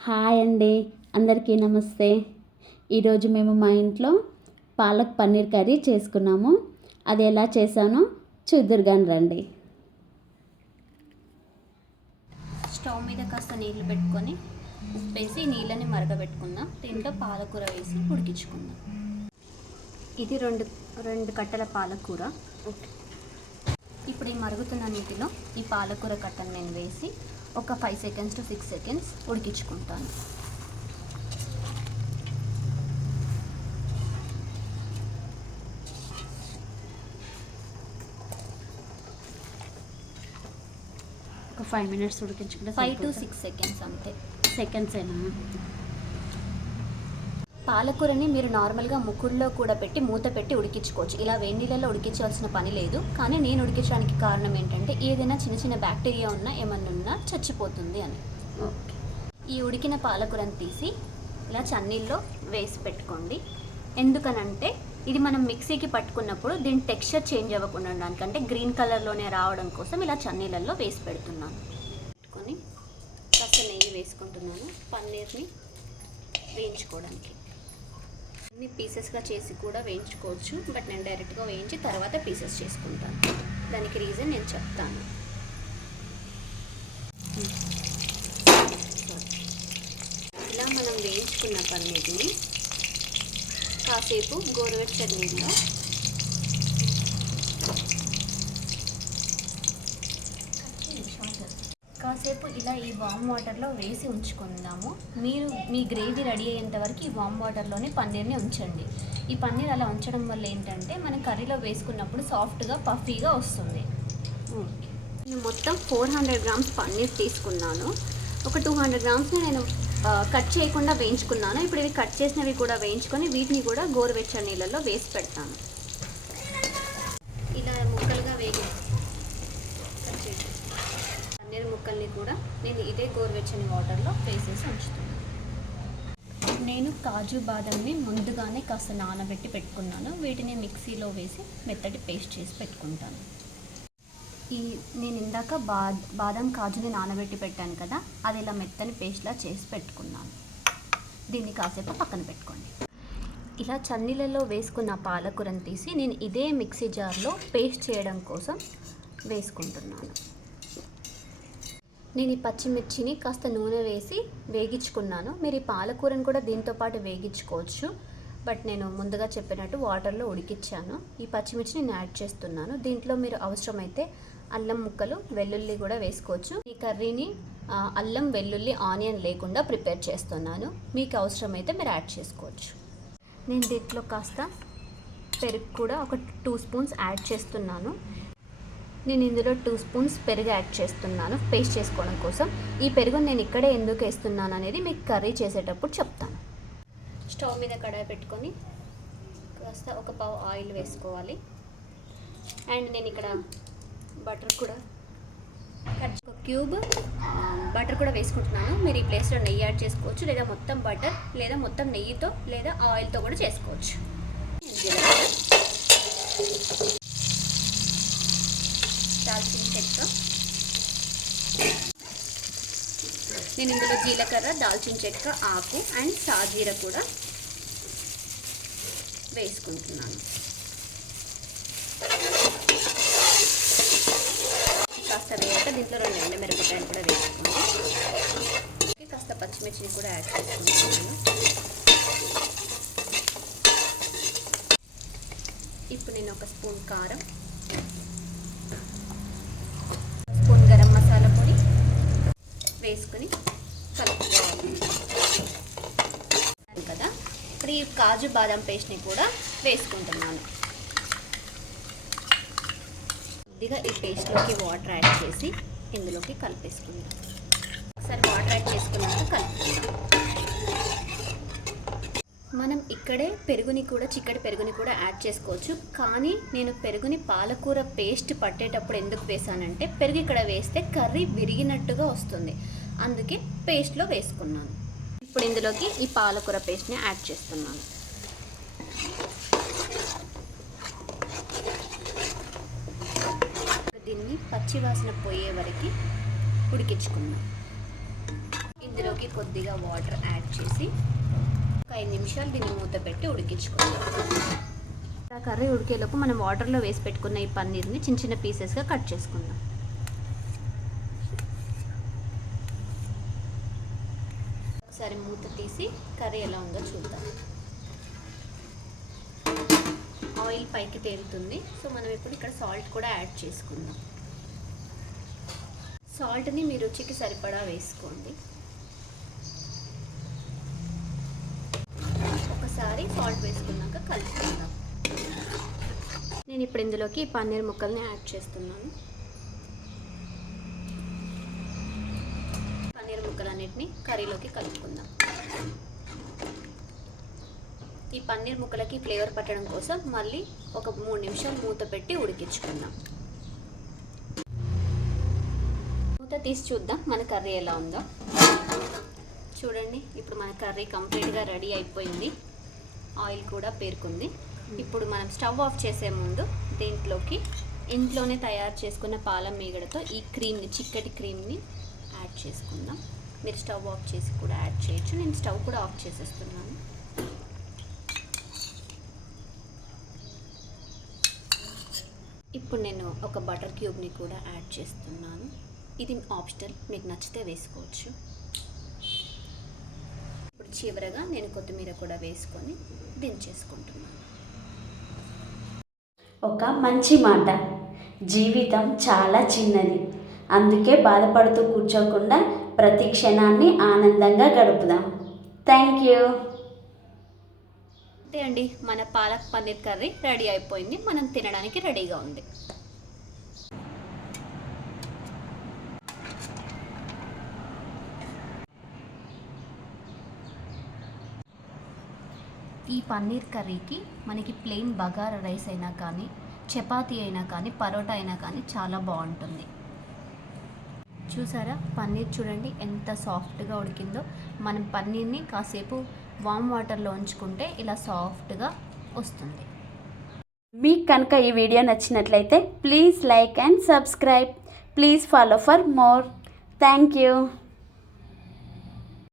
Hi అండి, అందరికీ నమస్తే. ఈరోజు మేము మా ఇంట్లో పాలక్ పన్నీర్ కర్రీ చేసుకున్నాము. అది ఎలా చేశానో చూద్దురుగాని రండి. స్టవ్ మీద కాస్త నీళ్లు పెట్టుకొని ఉప్పేసి నీళ్ళని మరగబెట్టుకుందాం. దీంట్లో పాలకూర వేసి ఉడికించుకుందాం. ఇది రెండు కట్టల పాలకూర. ఇప్పుడు ఈ మరుగుతున్న నీటిలో ఈ పాలకూర కట్టను నేను వేసి ఒక 5 seconds to 6 seconds ఉడికించుకుంటాను. ఒక 5 minutes ఉడికించుకుంటే 5 to 6 seconds అంతే. సెకండ్సేనా? పాలకూరని మీరు నార్మల్గా ముక్కుడులో కూడా పెట్టి మూత పెట్టి ఉడికించుకోవచ్చు. ఇలా వేడి నీళ్ళలో ఉడికించాల్సిన పని లేదు. కానీ నేను ఉడికించడానికి కారణం ఏంటంటే ఏదైనా చిన్న చిన్న బ్యాక్టీరియా ఉన్నా ఏమన్నా ఉన్నా చచ్చిపోతుంది అని. ఈ ఉడికిన పాలకూరని తీసి ఇలా చన్నీళ్ళలో వేసి పెట్టుకోండి. ఎందుకనంటే ఇది మనం మిక్సీకి పట్టుకున్నప్పుడు దీని టెక్స్చర్ చేంజ్ అవ్వకుండా ఉండడానికంటే గ్రీన్ కలర్లోనే రావడం కోసం ఇలా చన్నీళ్ళల్లో వేసి పెడుతున్నాను. పెట్టుకొని కాస్త నెయ్యి వేసుకుంటున్నాను పన్నీర్ని వేయించుకోవడానికి. అన్ని పీసెస్గా చేసి కూడా వేయించుకోవచ్చు, బట్ నేను డైరెక్ట్గా వేయించి తర్వాత పీసెస్ చేసుకుంటాను. దానికి రీజన్ నేను చెప్తాను. ఇలా మనం వేయించుకున్న పన్నీర్ని కాసేపు గోరువెచ్చని నీళ్ళలో కాసేపు ఇలా ఈ వామ్ వాటర్లో వేసి ఉంచుకుందాము. మీరు మీ గ్రేవీ రెడీ అయ్యేంత వరకు ఈ వామ్ వాటర్లోనే పన్నీర్ని ఉంచండి. ఈ పన్నీర్ అలా ఉంచడం వల్ల ఏంటంటే మనం కర్రీలో వేసుకున్నప్పుడు సాఫ్ట్గా పఫీగా వస్తుంది. నేను మొత్తం 400 grams పన్నీర్ తీసుకున్నాను. ఒక 200 grams నేను కట్ చేయకుండా వేయించుకున్నాను. ఇప్పుడు ఇవి కట్ చేసినవి కూడా వేయించుకొని వీటిని కూడా గోరువెచ్చని నీళ్ళల్లో వేసి పెడతాను. ఇలా ముక్కలుగా పన్నీర్ ముక్కల్ని కూడా నేను ఇదే గోరువెచ్చని వాటర్లో వేసేసి ఉంచుతున్నాను. నేను కాజు బాదంని ముందుగానే కాస్త నానబెట్టి పెట్టుకున్నాను. వీటిని మిక్సీలో వేసి మెత్తటి పేస్ట్ చేసి పెట్టుకుంటాను. నేను ఇందాక బాదం కాజుని నానబెట్టి పెట్టాను కదా, అది ఇలా మెత్తని పేస్ట్లా చేసి పెట్టుకున్నాను. దీన్ని కాసేపు పక్కన పెట్టుకోండి. ఇలా చన్నీళ్ళలో వేసుకున్న పాలకూరని తీసి నేను ఇదే మిక్సీ జార్లో పేస్ట్ చేయడం కోసం వేసుకుంటున్నాను. నేను ఈ పచ్చిమిర్చిని కాస్త నూనె వేసి వేగించుకున్నాను. మీరు ఈ పాలకూరని కూడా దీంతో పాటు వేగించుకోవచ్చు, బట్ నేను ముందుగా చెప్పినట్టు వాటర్లో ఉడికించాను. ఈ పచ్చిమిర్చిని నేను యాడ్ చేస్తున్నాను. దీంట్లో మీరు అవసరమైతే అల్లం ముక్కలు, వెల్లుల్లి కూడా వేసుకోవచ్చు. ఈ కర్రీని అల్లం, వెల్లుల్లి, ఆనియన్ లేకుండా ప్రిపేర్ చేస్తున్నాను. మీకు అవసరమైతే మీరు యాడ్ చేసుకోవచ్చు. నేను దీంట్లో కాస్త పెరుగు కూడా ఒక 2 spoons యాడ్ చేస్తున్నాను. నేను ఇందులో 2 spoons పెరుగు యాడ్ చేస్తున్నాను పేస్ట్ చేసుకోవడం కోసం. ఈ పెరుగుని నేను ఇక్కడే ఎందుకు వేస్తున్నాను అనేది మీకు కర్రీ చేసేటప్పుడు చెప్తాను. స్టవ్ మీద కడాయి పెట్టుకొని కాస్త ఒక పావు ఆయిల్ వేసుకోవాలి. అండ్ నేను ఇక్కడ బటర్ కూడా ఒక క్యూబ్ బటర్ కూడా వేసుకుంటున్నాను. మీరు ఈ ప్లేస్లో నెయ్యి యాడ్ చేసుకోవచ్చు, లేదా మొత్తం బటర్, లేదా మొత్తం నెయ్యితో, లేదా ఆయిల్తో కూడా చేసుకోవచ్చు. దాల్చిన చెక్క, నేను ఇందులో జీలకర్ర, దాల్చిన చెక్క, ఆకు అండ్ సాజీర కూడా వేసుకుంటున్నాను. కాస్త వేయాక దీంట్లో 2 ఎండుమిరపకాయలు కూడా వేసుకోండి. కాస్త పచ్చిమిర్చిని కూడా యాడ్ చేసుకుంటున్నాను. ఇప్పుడు నేను 1 స్పూన్ కారం, స్పూన్ గరం మసాలా పొడి వేసుకొని కలుపుకోవాలి కదా. ఇప్పుడు ఈ కాజు బాదం పేస్ట్ని కూడా వేసుకుంటున్నాను. కొద్దిగా ఈ పేస్ట్లోకి వాటర్ యాడ్ చేసి ఇందులోకి కలిపేసుకుందాం. ఒకసారి వాటర్ యాడ్ చేసుకున్నాక కలుపుకుందాం. మనం ఇక్కడే పెరుగుని కూడా, చిక్కటి పెరుగుని కూడా యాడ్ చేసుకోవచ్చు. కానీ నేను పెరుగుని పాలకూర పేస్ట్ పట్టేటప్పుడు ఎందుకు వేసానంటే పెరుగు ఇక్కడ వేస్తే కర్రీ విరిగినట్టుగా వస్తుంది, అందుకే పేస్ట్లో వేసుకున్నాను. ఇప్పుడు ఇందులోకి ఈ పాలకూర పేస్ట్ని యాడ్ చేస్తున్నాను. దీన్ని పచ్చి వాసన పోయే వరకు ఉడికించుకుందాం. ఇందులోకి కొద్దిగా వాటర్ యాడ్ చేసి ఒక 5 నిమిషాలు దీన్ని మూత పెట్టి ఉడికించుకుందాం. ఆ కర్రీ ఉడికేలోపు మనం వాటర్లో వేసి పెట్టుకున్న ఈ పన్నీర్ని చిన్న చిన్న పీసెస్గా కట్ చేసుకుందాం. ఒకసారి మూత తీసి కర్రీ ఎలా ఉందో చూద్దాం. ఆయిల్ పైకి తేలుతుంది. సో మనం ఇప్పుడు ఇక్కడ సాల్ట్ కూడా యాడ్ చేసుకుందాం. సాల్ట్ని మీ రుచికి సరిపడా వేసుకోండి. ఒకసారి సాల్ట్ వేసుకున్నాక కలుపుకుందాం. నేను ఇప్పుడు ఇందులోకి పన్నీర్ ముక్కల్ని యాడ్ చేస్తున్నాను. పన్నీర్ ముక్కలన్నిటిని కర్రీలోకి కలుపుకుందాం. ఈ పన్నీర్ ముక్కలకి ఫ్లేవర్ పట్టడం కోసం మళ్ళీ ఒక 3 నిమిషాలు మూత పెట్టి ఉడికించుకుందాం. మూత తీసి చూద్దాం మన కర్రీ ఎలా ఉందో. చూడండి, ఇప్పుడు మన కర్రీ కంప్లీట్గా రెడీ అయిపోయింది. ఆయిల్ కూడా పేరుకుంది. ఇప్పుడు మనం స్టవ్ ఆఫ్ చేసే ముందు దీంట్లోకి ఇంట్లోనే తయారు చేసుకున్న పాల మీగడతో ఈ క్రీమ్ని, చిక్కటి క్రీమ్ని యాడ్ చేసుకుందాం. మీరు స్టవ్ ఆఫ్ చేసి కూడా యాడ్ చేయొచ్చు. నేను స్టవ్ కూడా ఆఫ్ చేసేస్తున్నాను. ఇప్పుడు నేను ఒక బటర్ క్యూబ్ని కూడా యాడ్ చేస్తున్నాను. ఇది ఆప్షనల్, మీకు నచ్చితే వేసుకోవచ్చు. ఇప్పుడు చివరగా నేను కొత్తిమీర కూడా వేసుకొని దించేసుకుంటున్నాను. ఒక మంచి మాట, జీవితం చాలా చిన్నది, అందుకే బాధపడుతూ కూర్చోకుండా ప్రతి క్షణాన్ని ఆనందంగా గడుపుదాం. Thank you. అంతే అండి, మన పాలక్ పన్నీర్ కర్రీ రెడీ అయిపోయింది. మనం తినడానికి రెడీగా ఉంది. ఈ పన్నీర్ కర్రీకి మనకి ప్లెయిన్ బగారా రైస్ అయినా కానీ, చపాతీ అయినా కానీ, పరోటా అయినా కానీ చాలా బాగుంటుంది. చూసారా, పన్నీర్ చూడండి ఎంత సాఫ్ట్గా ఉడికిందో. మనం పన్నీర్ని కాసేపు వామ్ వాటర్లో ఉంచుకుంటే ఇలా సాఫ్ట్గా వస్తుంది. మీకు కనుక ఈ వీడియో నచ్చినట్లయితే please like and subscribe. Please follow for more. Thank you.